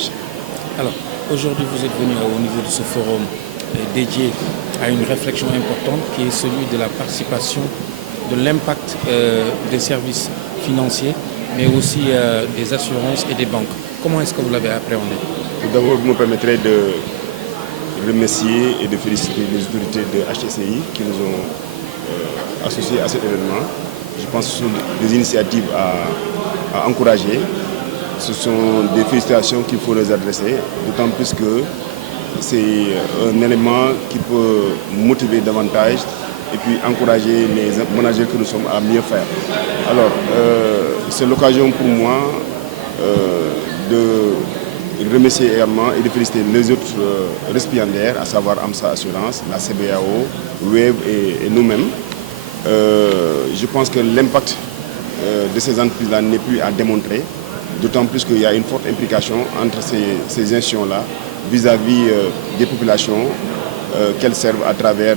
recherche. Alors, aujourd'hui, vous êtes venu au niveau de ce forum dédié à une réflexion importante qui est celui de la participation, de l'impact des services financiers, mais aussi des assurances et des banques. Comment est-ce que vous l'avez appréhendé? Tout d'abord, vous me permettrez de remercier et de féliciter les autorités de HCCI qui nous ont associés à cet événement. Je pense que ce sont des initiatives à encourager. Ce sont des félicitations qu'il faut les adresser, d'autant plus que c'est un élément qui peut motiver davantage et puis encourager les managers que nous sommes à mieux faire. Alors, c'est l'occasion pour moi de remercier également et de féliciter les autres récipiendaires, à savoir AMSA Assurance, la CBAO, WEB et nous-mêmes. Je pense que l'impact de ces entreprises-là n'est plus à démontrer, d'autant plus qu'il y a une forte implication entre ces institutions-là vis-à-vis des populations qu'elles servent à travers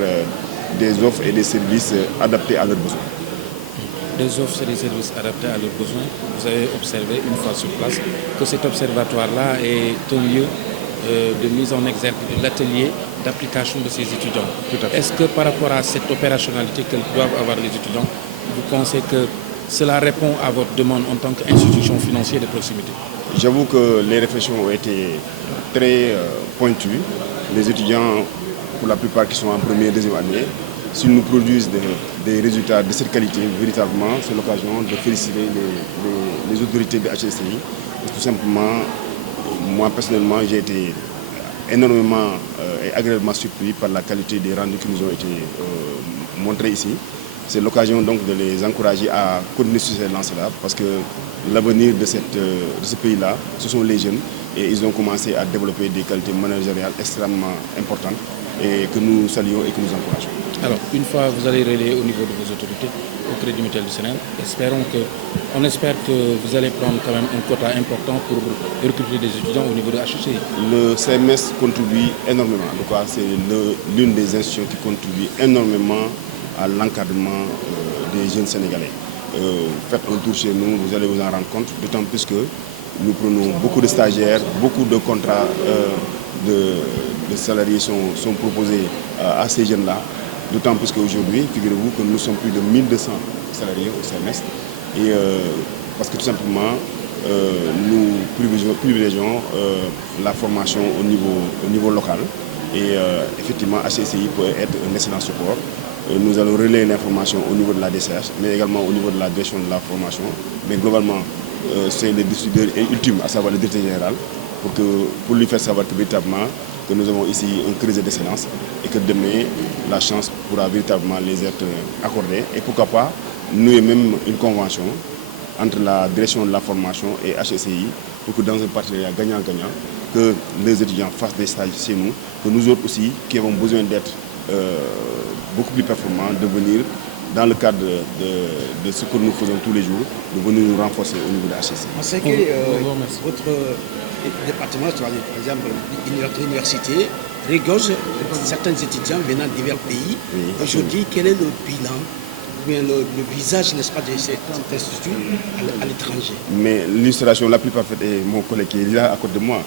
des offres et des services adaptés à leurs besoins. Des offres et des services adaptés à leurs besoins. Vous avez observé une fois sur place que cet observatoire-là est un lieu de mise en exergue de l'atelier d'application de ces étudiants. Est-ce que par rapport à cette opérationnalité que doivent avoir les étudiants, vous pensez que cela répond à votre demande en tant qu'institution financière de proximité? J'avoue que les réflexions ont été très pointues. Les étudiants, pour la plupart qui sont en première et deuxième année, s'ils nous produisent des résultats de cette qualité, véritablement, c'est l'occasion de féliciter les autorités de HCCI. Tout simplement, moi personnellement, j'ai été énormément et agréablement surpris par la qualité des rendus qui nous ont été montrés ici. C'est l'occasion donc de les encourager à continuer sur cette lancée-là, parce que l'avenir de ce pays-là, ce sont les jeunes, et ils ont commencé à développer des qualités managériales extrêmement importantes et que nous saluons et que nous encourageons. Alors, une fois vous allez relayer au niveau de vos autorités, au Crédit Mutuel du Sénégal, on espère que vous allez prendre quand même un quota important pour recruter des étudiants au niveau de HCCI. Le CMS contribue énormément. En tout cas, c'est l'une des institutions qui contribue énormément à l'encadrement des jeunes Sénégalais. Faites un tour chez nous, vous allez vous en rendre compte, d'autant plus que nous prenons beaucoup de stagiaires, beaucoup de contrats de salariés sont proposés à ces jeunes-là. D'autant plus qu'aujourd'hui, figurez-vous que nous sommes plus de 1200 salariés au CMS. Et parce que tout simplement, nous privilégions la formation au niveau local. Et effectivement, HCCI peut être un excellent support. Nous allons relayer l'information au niveau de la DCH, mais également au niveau de la direction de la formation. Mais globalement, c'est le décideur ultime, à savoir le directeur général, pour lui faire savoir que véritablement que nous avons ici un creuset d'excellence et que demain, la chance pourra véritablement les être accordée. Et pourquoi pas, nouer même une convention entre la direction de la formation et HCCI pour que dans un partenariat gagnant-gagnant, que les étudiants fassent des stages chez nous, que nous autres aussi, qui avons besoin d'être beaucoup plus performants, de venir dans le cadre de ce que nous faisons tous les jours, de venir nous renforcer au niveau de HCCI. On sait que votre département, par exemple l'université, regorge certains étudiants venant de divers pays. Oui. Aujourd'hui, quel est le bilan ou bien le visage, n'est-ce pas, de cet institut à l'étranger? Mais l'illustration la plus parfaite est mon collègue qui est là à côté de moi.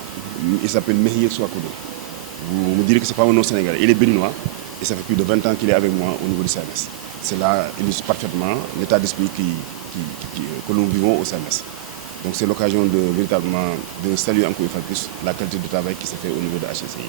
Il s'appelle Mehir Souakodo. Vous me direz que ce n'est pas un nom sénégalais. Il est béninois et ça fait plus de 20 ans qu'il est avec moi au niveau du CMS. C'est là, il illustre parfaitement l'état d'esprit que nous vivons au CMS. Donc c'est l'occasion de véritablement de saluer encore une fois plus la qualité de travail qui se fait au niveau de HCCI.